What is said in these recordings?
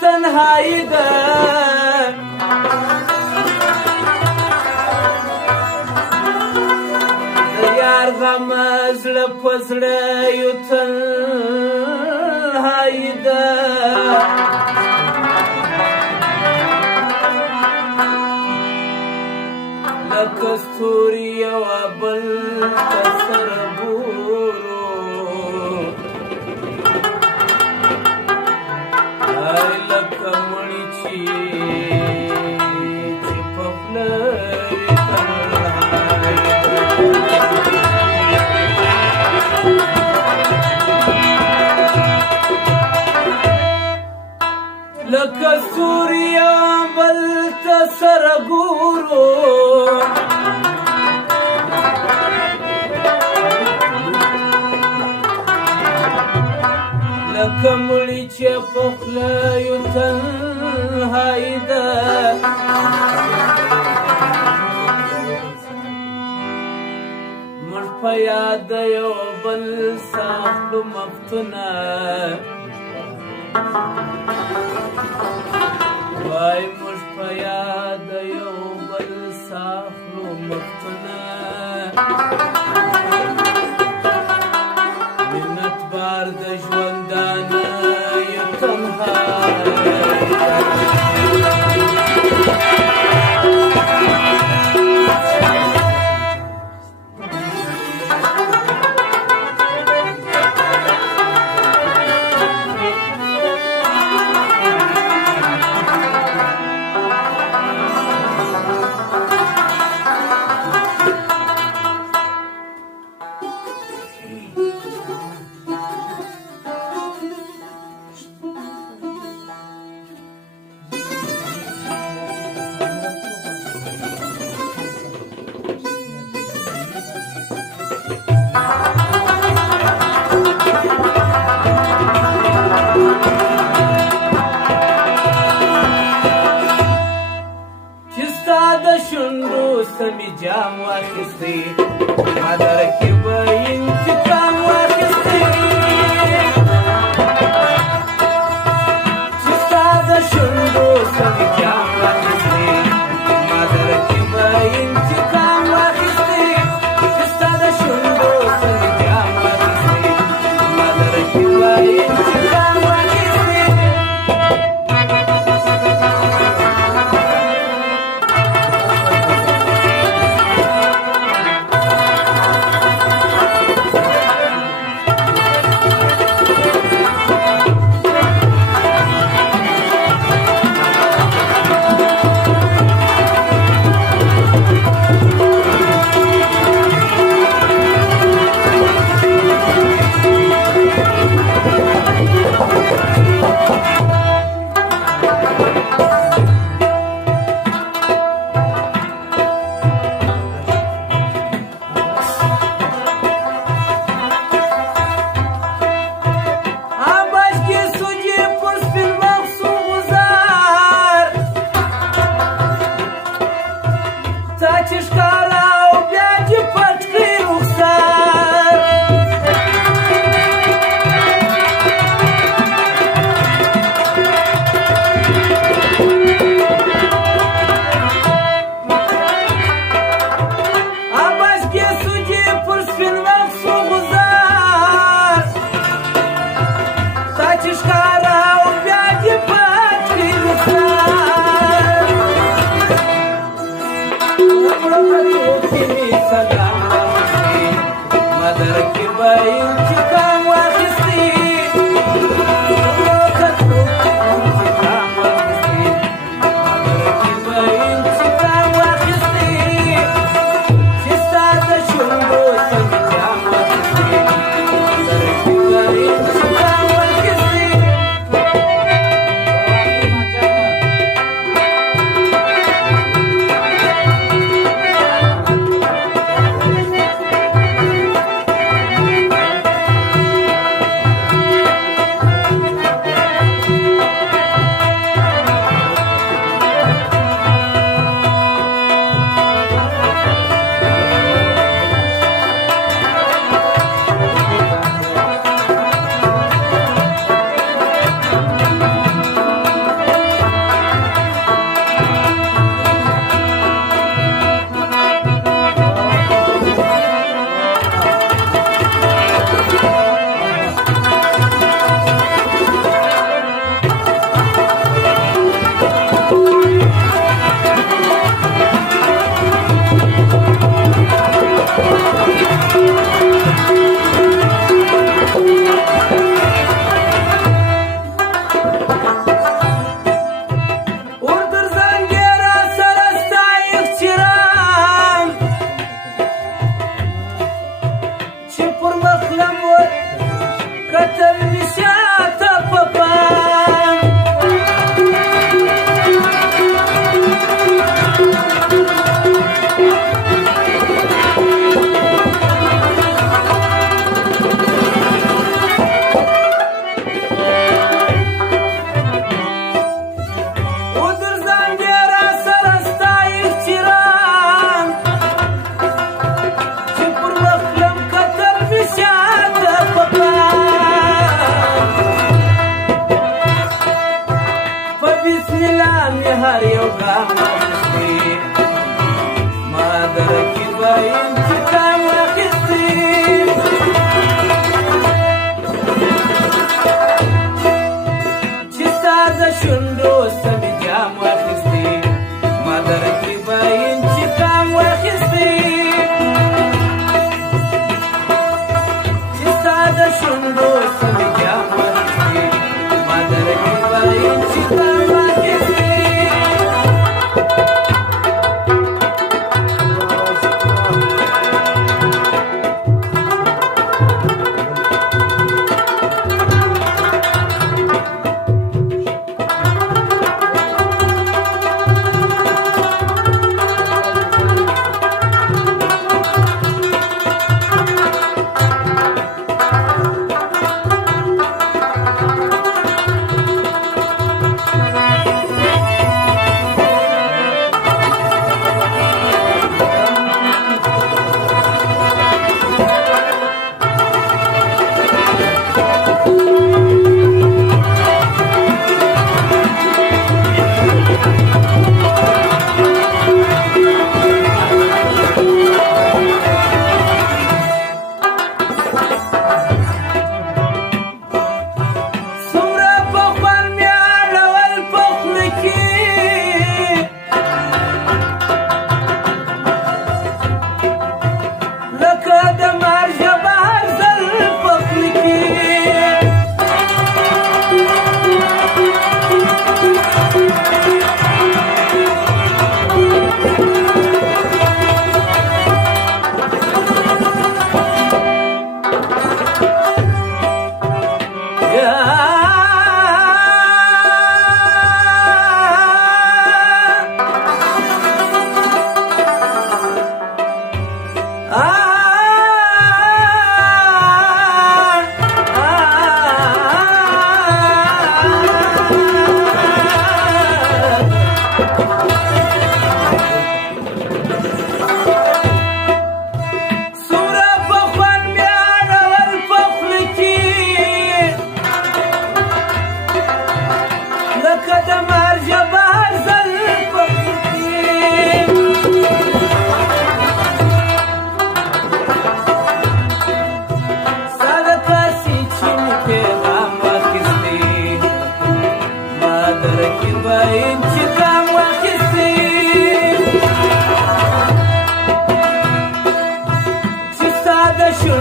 تنهایی ده یار غم زړه په زړه یو تنهایی ده لکه ستوري یوه بل ته سره ګورو لکه مړي چې په خوله وي تنهایی لکه ستوري یوه بل ته سره ګورو لکه مړي چې په خوله یو تنهایی ده موږ په یاد د یو بل ساخلو مفتونه وای موږ په یاد د یو بل ساخلو مفتونه منت بار د ژوندانه یم تنهایی سمي جام واخستي ما دركب انتقام واخستي شستاد شندو سمي جام واخستي ما دركب انتقام واخستي شستاد شندو سمي جام واخستي ما دركب انتقام واخستي مادر کې به یم چې کام واخیستې که څوک چې کام واخیستې مادر کې به یم چې کام واخیستې چې ستا د شونډو څنګه جام واخیستې مادر کې به یم چې کام واخیستې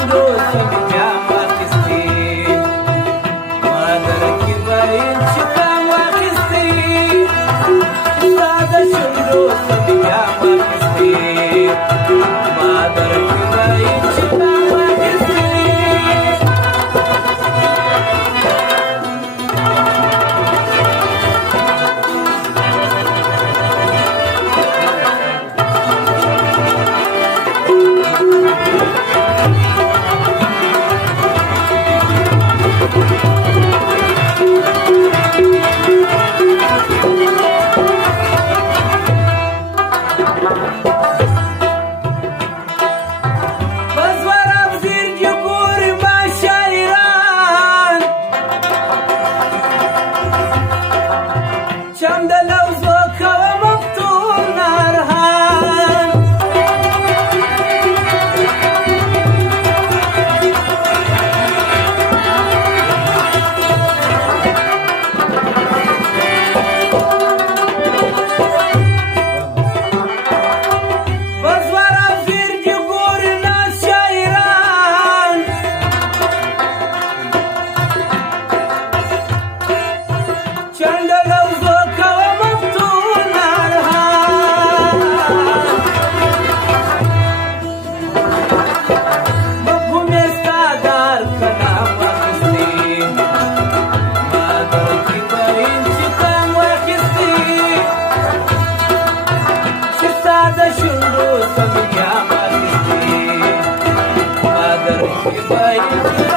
شونډو سم جام واخیستې مادر کې ویل چې کام واخیستې ستا د شونډو سم جام واخیستې مادر کې ویل چې کام واخیستې Bye.